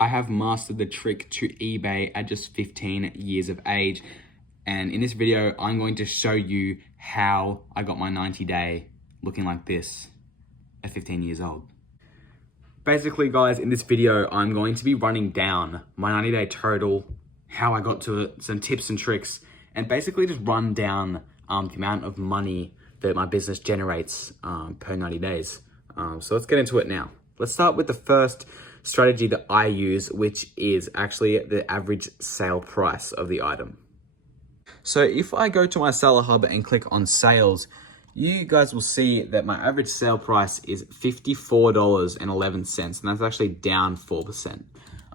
I have mastered the trick to eBay at just 15 years of age. And in this video, I'm going to show you how I got my 90-day looking like this at 15 years old. Basically, guys, in this video, I'm going to be running down my 90-day total, how I got to it, some tips and tricks, and basically just run down the amount of money that my business generates per 90 days. So let's get into it now. Let's start with the first strategy that I use, which is actually the average sale price of the item. So if I go to my seller hub and click on sales, you guys will see that my average sale price is $54.11, and that's actually down 4%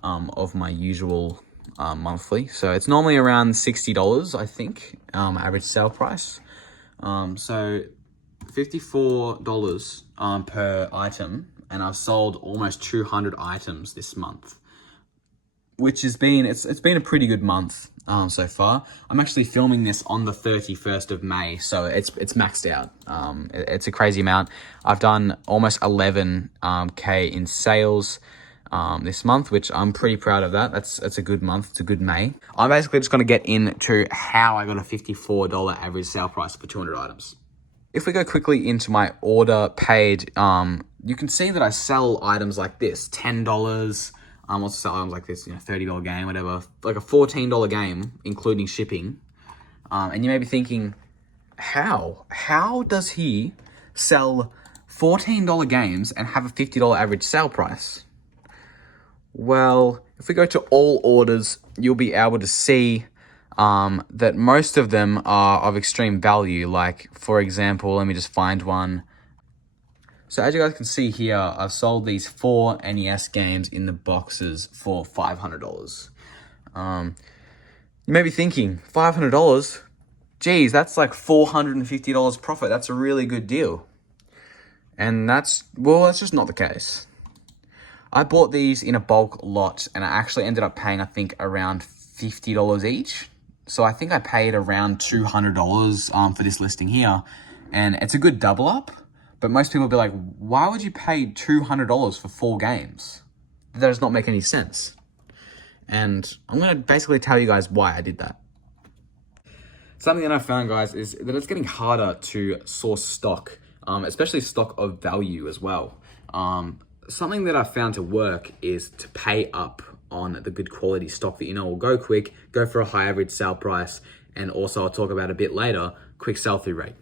of my usual monthly. So it's normally around $60, I think, average sale price. So $54 per item, and I've sold almost 200 items this month, which has been, it's been a pretty good month so far. I'm actually filming this on the 31st of May, so it's maxed out. It's a crazy amount. I've done almost 11K in sales this month, which I'm pretty proud of that. That's a good month. It's a good May. I'm basically just going to get into how I got a $54 average sale price for 200 items. If we go quickly into my order page, you can see that I sell items like this, $10. Also sell items like this, $30 game, whatever, like a $14 game, including shipping. And you may be thinking, how does he sell $14 games and have a $50 average sale price? Well, if we go to all orders, you'll be able to see that most of them are of extreme value. Like, for example, let me just find one. So as you guys can see here, I've sold these 4 NES games in the boxes for $500. You may be thinking, $500? Geez, that's like $450 profit. That's a really good deal. And that's just not the case. I bought these in a bulk lot, and I actually ended up paying, I think, around $50 each. So I think I paid around $200 for this listing here, and it's a good double up. But most people will be like, why would you pay $200 for 4 games? That does not make any sense. And I'm going to basically tell you guys why I did that. Something that I found, guys, is that it's getting harder to source stock, especially stock of value as well. Something that I found to work is to pay up on the good quality stock that will go quick, go for a high average sale price, and also I'll talk about a bit later, quick sell-through rate.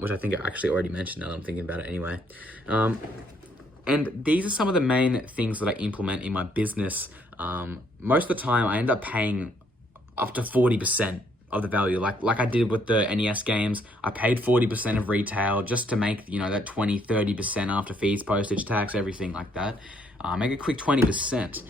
Which I think I actually already mentioned now that I'm thinking about it anyway. And these are some of the main things that I implement in my business. Most of the time, I end up paying up to 40% of the value. Like I did with the NES games, I paid 40% of retail just to make, that 20-30% after fees, postage, tax, everything like that. Make a quick 20%.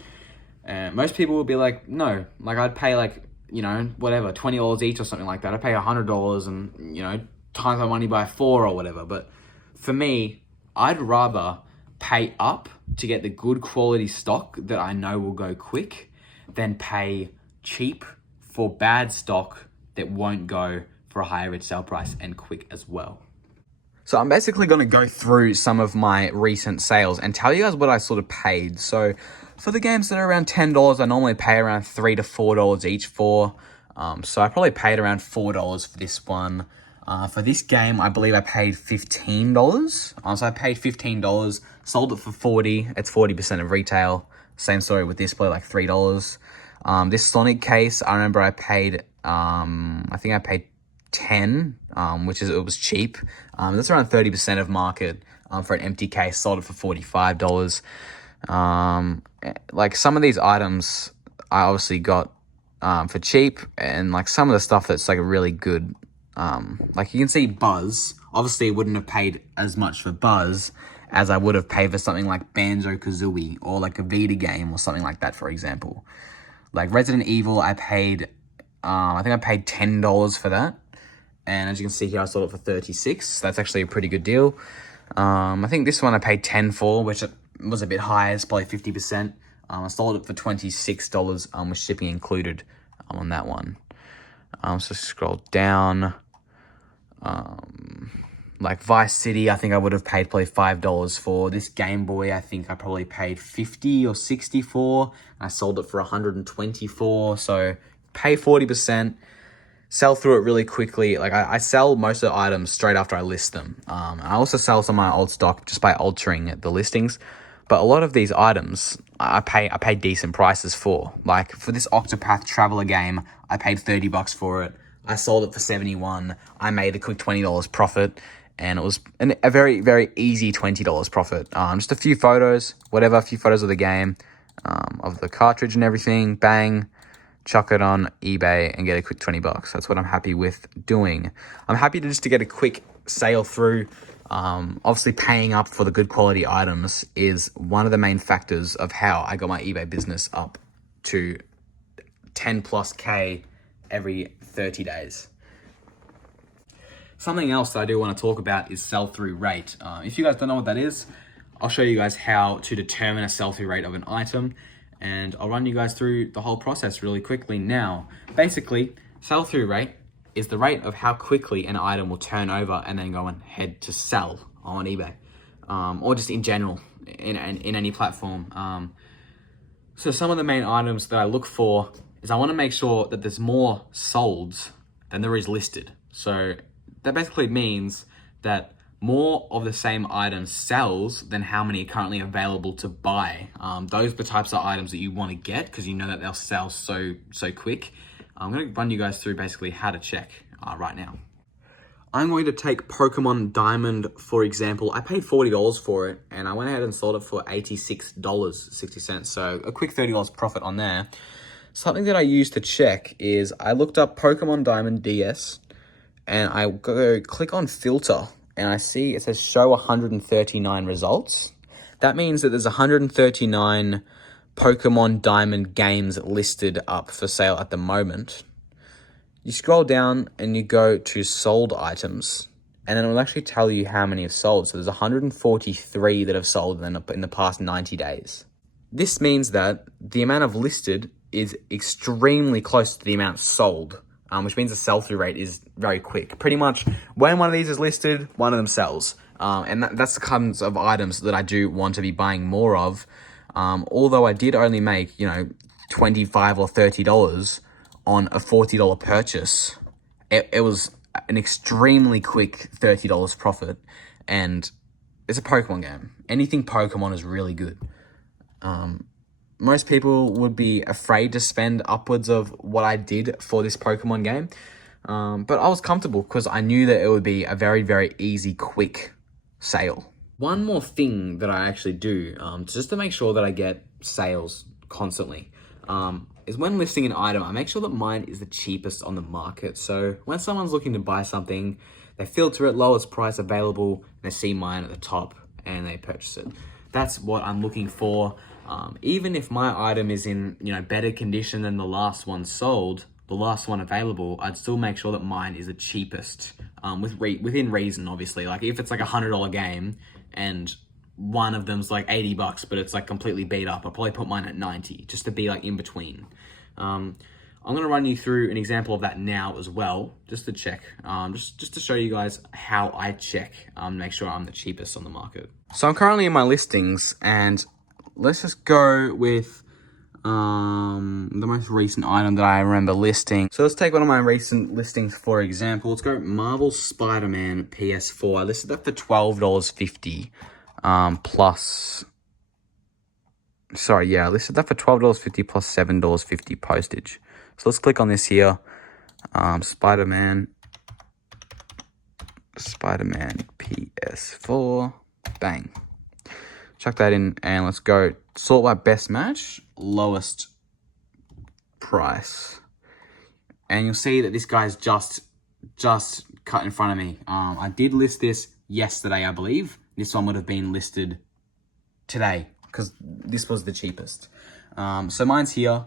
Most people will be like, no, like I'd pay whatever, $20 each or something like that. I'd pay $100 and, times my money by 4 or whatever. But for me, I'd rather pay up to get the good quality stock that I know will go quick than pay cheap for bad stock that won't go for a higher average sale price and quick as well. So I'm basically going to go through some of my recent sales and tell you guys what I sort of paid. So for the games that are around $10, I normally pay around $3 to $4 each for. So I probably paid around $4 for this one. For this game, I believe I paid $15. So I paid $15, sold it for $40. It's 40% of retail. Same story with this, probably like $3. This Sonic case, I remember I paid, I think I paid $10, it was cheap. That's around 30% of market for an empty case. Sold it for $45. Like some of these items, I obviously got for cheap, and like some of the stuff that's like a really good. Like you can see Buzz, obviously wouldn't have paid as much for Buzz as I would have paid for something like Banjo-Kazooie or like a Vita game or something like that, for example. Like Resident Evil, I paid, I think I paid $10 for that. And as you can see here, I sold it for $36. So that's actually a pretty good deal. I think this one I paid $10 for, which was a bit high. It's probably 50%. I sold it for $26 with shipping included on that one. So scroll down. Like Vice City, I think I would have paid probably $5 for. This Game Boy, I think I probably paid 50 or 60 for. I sold it for 124. So pay 40%, sell through it really quickly. Like I sell most of the items straight after I list them. I also sell some of my old stock just by altering the listings. But a lot of these items, I pay decent prices for. Like for this Octopath Traveler game, I paid $30 for it. I sold it for 71. I made a quick $20 profit, and it was a very, very easy $20 profit. Just a few photos, a few photos of the game, of the cartridge and everything. Bang, chuck it on eBay and get a quick $20. That's what I'm happy with doing. I'm happy to get a quick sale through. Obviously paying up for the good quality items is one of the main factors of how I got my eBay business up to 10 plus K every 30 days. Something else that I do want to talk about is sell-through rate. If you guys don't know what that is, I'll show you guys how to determine a sell-through rate of an item, and I'll run you guys through the whole process really quickly now. Basically, sell-through rate is the rate of how quickly an item will turn over and then go and head to sell on eBay, or just in general, in any platform. So some of the main items that I look for is I want to make sure that there's more solds than there is listed. So that basically means that more of the same item sells than how many are currently available to buy. Those are the types of items that you want to get because you know that they'll sell so quick. I'm going to run you guys through basically how to check right now. I'm going to take Pokemon Diamond, for example. I paid $40 for it, and I went ahead and sold it for $86.60. So a quick $30 profit on there. Something that I use to check is I looked up Pokemon Diamond DS, and I go click on filter, and I see it says show 139 results. That means that there's 139 Pokemon Diamond games listed up for sale at the moment. You scroll down and you go to sold items, and then it will actually tell you how many have sold. So there's 143 that have sold in the past 90 days. This means that the amount of listed is extremely close to the amount sold, which means the sell-through rate is very quick. Pretty much when one of these is listed, one of them sells. And that's the kinds of items that I do want to be buying more of. Although I did only make, $25 or $30 on a $40 purchase, it was an extremely quick $30 profit, and it's a Pokemon game. Anything Pokemon is really good. Most people would be afraid to spend upwards of what I did for this Pokemon game, but I was comfortable because I knew that it would be a very, very easy, quick sale. One more thing that I actually do, just to make sure that I get sales constantly, is when listing an item, I make sure that mine is the cheapest on the market. So when someone's looking to buy something, they filter it, lowest price available, and they see mine at the top, and they purchase it. That's what I'm looking for. Even if my item is in better condition than the last one sold, the last one available, I'd still make sure that mine is the cheapest, within reason, obviously. Like if it's like $100 game and one of them's like $80, but it's like completely beat up, I'll probably put mine at 90 just to be like in between. I'm gonna run you through an example of that now as well, just to check, just to show you guys how I check, make sure I'm the cheapest on the market. So I'm currently in my listings, and let's just go with the most recent item that I remember listing. So let's take one of my recent listings, for example. Let's go Marvel Spider-Man PS4. I listed that for $12.50 plus... Sorry, yeah, I listed that for $12.50 plus $7.50 postage. So let's click on this here. Spider-Man PS4. Bang. Chuck that in, and let's go sort by best match, lowest price. And you'll see that this guy's just cut in front of me. I did list this yesterday, I believe. This one would have been listed today because this was the cheapest. So mine's here.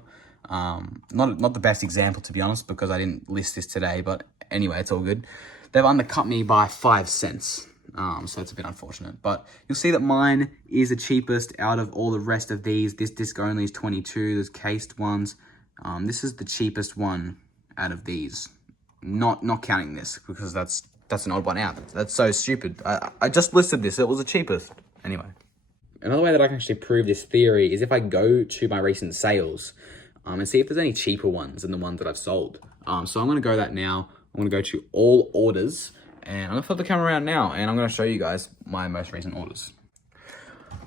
Not the best example, to be honest, because I didn't list this today, but anyway, it's all good. They've undercut me by 5 cents. So it's a bit unfortunate, but you'll see that mine is the cheapest out of all the rest of these. This disc only is 22. There's cased ones. This is the cheapest one out of these. Not counting this, because that's that's an odd one out. That's so stupid. I just listed this. It was the cheapest. Anyway. Another way that I can actually prove this theory is if I go to my recent sales and see if there's any cheaper ones than the ones that I've sold. So I'm going to go that now. I'm going to go to all orders, and I'm going to flip the camera around now, and I'm going to show you guys my most recent orders.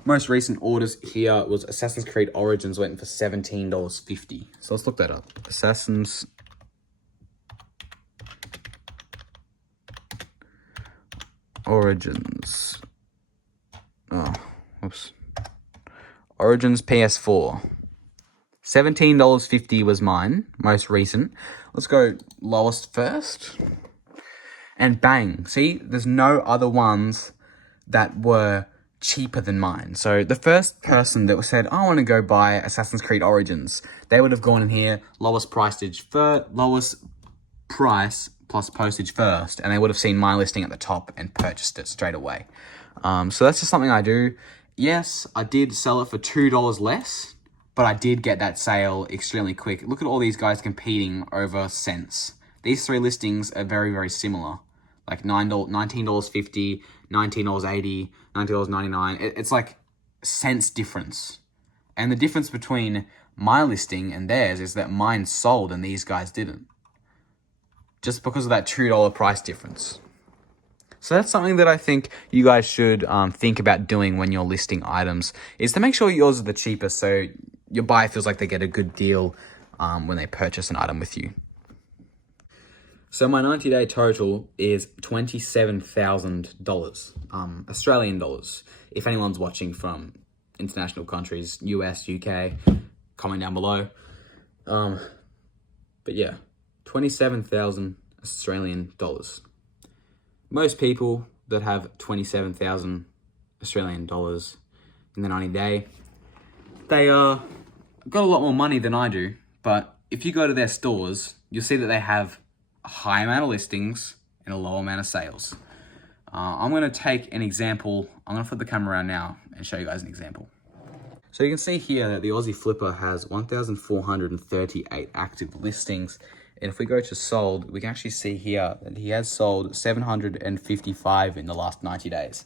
Most recent orders here was Assassin's Creed Origins, went for $17.50. So let's look that up. Assassin's Origins. Oh, whoops. Origins PS4. $17.50 was mine, most recent. Let's go lowest first. And bang. See, there's no other ones that were cheaper than mine. So the first person that said, I want to go buy Assassin's Creed Origins, they would have gone in here, lowest price plus postage first, and they would have seen my listing at the top and purchased it straight away. So that's just something I do. Yes, I did sell it for $2 less, but I did get that sale extremely quick. Look at all these guys competing over cents. These three listings are very, very similar. Like $19.50, $19.80, $19.99. It's like cents difference. And the difference between my listing and theirs is that mine sold and these guys didn't. Just because of that $2 price difference. So that's something that I think you guys should think about doing when you're listing items, is to make sure yours are the cheapest so your buyer feels like they get a good deal when they purchase an item with you. So my 90-day total is $27,000 Australian dollars. If anyone's watching from international countries, US, UK, comment down below. But yeah, 27,000 Australian dollars. Most people that have 27,000 Australian dollars in the 90-day, they got a lot more money than I do. But if you go to their stores, you'll see that they have a high amount of listings and a low amount of sales. I'm going to take an example. I'm going to flip the camera around now and show you guys an example. So you can see here that the Aussie Flipper has 1,438 active listings. And if we go to sold, we can actually see here that he has sold 755 in the last 90 days.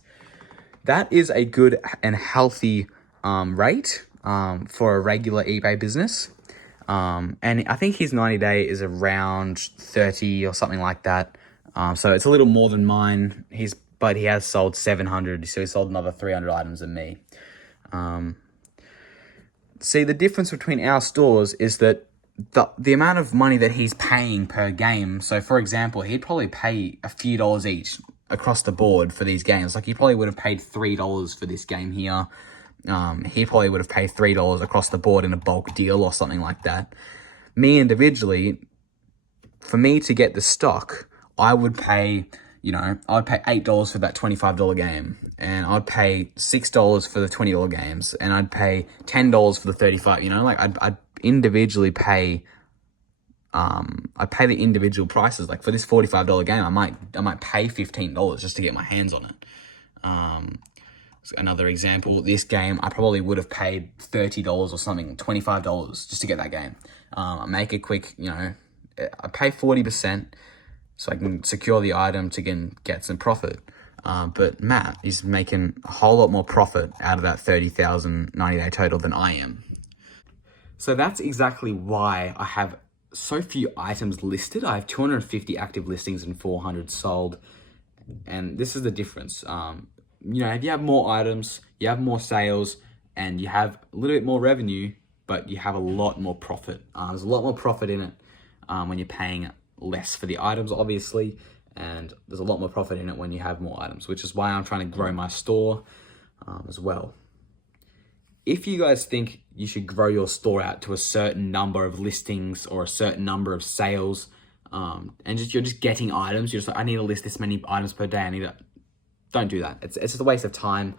That is a good and healthy rate for a regular eBay business. And I think his 90-day is around 30 or something like that. So it's a little more than mine. But he has sold 700, so he sold another 300 items than me. See, the difference between our stores is that the amount of money that he's paying per game. So, for example, he'd probably pay a few dollars each across the board for these games. Like, he probably would have paid $3 for this game here. He probably would have paid $3 across the board in a bulk deal or something like that. Me individually, for me to get the stock, I would pay, I'd pay $8 for that $25 game, and I'd pay $6 for the $20 games, and I'd pay $10 for the $35. I'd individually pay. I pay the individual prices. Like for this $45 game, I might pay $15 just to get my hands on it. Another example, this game, I probably would have paid $30 or something, $25 just to get that game. I make it quick, I pay 40% so I can secure the item to get some profit. But Matt is making a whole lot more profit out of that 30,000 90-day total than I am. So that's exactly why I have so few items listed. I have 250 active listings and 400 sold. And this is the difference. If you have more items, you have more sales, and you have a little bit more revenue, but you have a lot more profit. There's a lot more profit in it when you're paying less for the items, obviously, and there's a lot more profit in it when you have more items, which is why I'm trying to grow my store as well. If you guys think you should grow your store out to a certain number of listings or a certain number of sales, and you're just getting items, you're just like, I need to list this many items per day, don't do that. It's just a waste of time.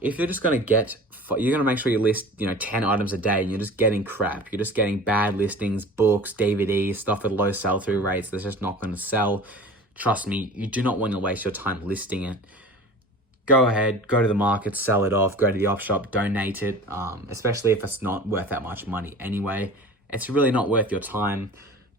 If you're just going to you're going to make sure you list, 10 items a day, and you're just getting crap. You're just getting bad listings, books, DVDs, stuff with low sell-through rates that's just not going to sell. Trust me, you do not want to waste your time listing it. Go ahead, go to the market, sell it off, go to the op shop, donate it, especially if it's not worth that much money anyway. It's really not worth your time.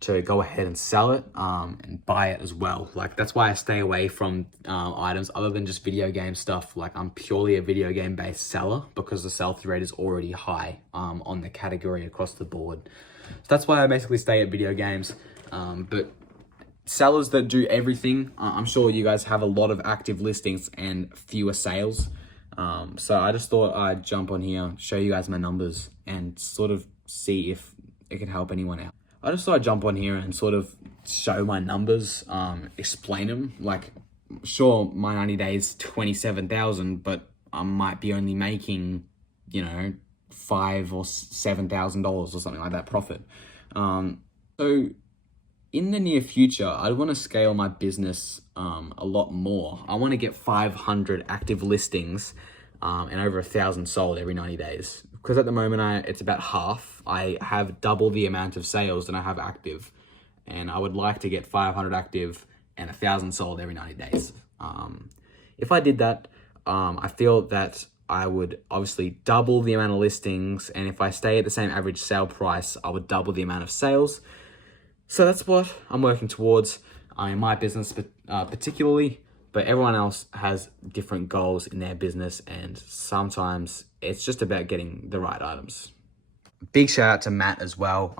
to go ahead and sell it and buy it as well. Like, that's why I stay away from items other than just video game stuff. Like, I'm purely a video game based seller because the sell-through rate is already high on the category across the board. So that's why I basically stay at video games. But sellers that do everything, I'm sure you guys have a lot of active listings and fewer sales. So I just thought I'd jump on here, show you guys my numbers and sort of see if it can help anyone out. I just thought I'd jump on here and sort of show my numbers, explain them. Like, sure, my 90 days, 27,000, but I might be only making, you know, $5,000 or $7,000 or something like that profit. So in the near future, I want to scale my business a lot more. I want to get 500 active listings and over 1,000 sold every 90 days. Because at the moment, it's about half. I have double the amount of sales than I have active. And I would like to get 500 active and 1,000 sold every 90 days. If I did that, I feel that I would obviously double the amount of listings. And if I stay at the same average sale price, I would double the amount of sales. So that's what I'm working towards in my business particularly. But everyone else has different goals in their business, and sometimes it's just about getting the right items. Big shout out to Matt as well.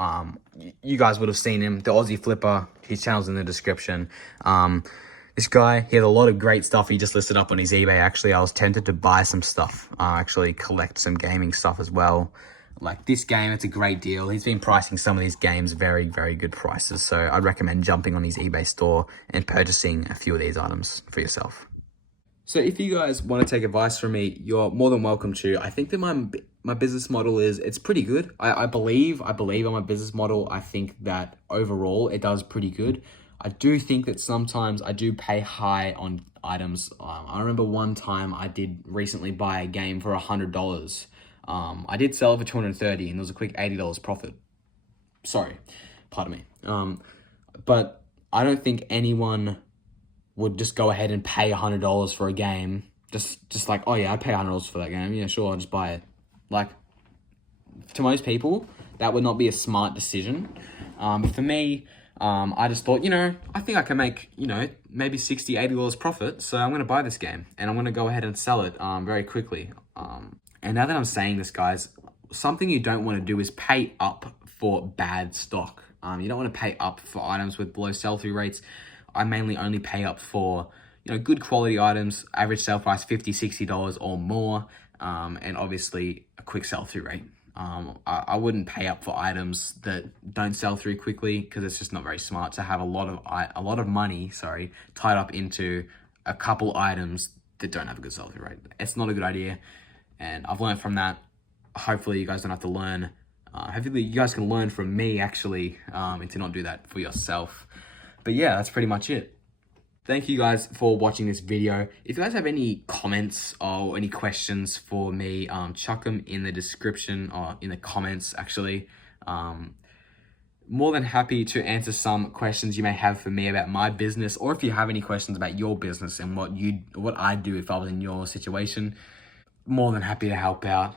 You guys would have seen him, the Aussie Flipper. His channel's in the description. This guy, he had a lot of great stuff he just listed up on his eBay. Actually, I was tempted to buy some stuff, actually collect some gaming stuff as well. Like this game, it's a great deal. He's been pricing some of these games very, very good prices. So I'd recommend jumping on his eBay store and purchasing a few of these items for yourself. So if you guys want to take advice from me, you're more than welcome to. I think that my business model it's pretty good. I believe on my business model. I think that overall it does pretty good. I do think that sometimes I do pay high on items. I remember one time I did recently buy a game for $100. I did sell it for $230 and there was a quick $80 profit. Sorry, pardon me. But I don't think anyone would just go ahead and pay $100 for a game. Just like, oh yeah, I pay $100 for that game. Yeah, sure, I'll just buy it. Like, to most people, that would not be a smart decision. But for me, I just thought, I think I can make, maybe $60, $80 profit. So I'm going to buy this game and I'm going to go ahead and sell it very quickly. And now that I'm saying this, guys, something you don't want to do is pay up for bad stock. You don't want to pay up for items with low sell-through rates. I mainly only pay up for, good quality items, average sale price $50, $60 or more, and obviously a quick sell-through rate. I wouldn't pay up for items that don't sell through quickly because it's just not very smart to have a lot of money, tied up into a couple items that don't have a good sell-through rate. It's not a good idea. And I've learned from that. Hopefully you guys don't have to learn. Hopefully you guys can learn from me actually, and to not do that for yourself. But yeah, that's pretty much it. Thank you guys for watching this video. If you guys have any comments or any questions for me, chuck them in the description or in the comments actually. More than happy to answer some questions you may have for me about my business, or if you have any questions about your business and what I'd do if I was in your situation. More than happy to help out.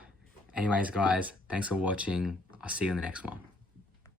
Anyways, guys, thanks for watching. I'll see you in the next one.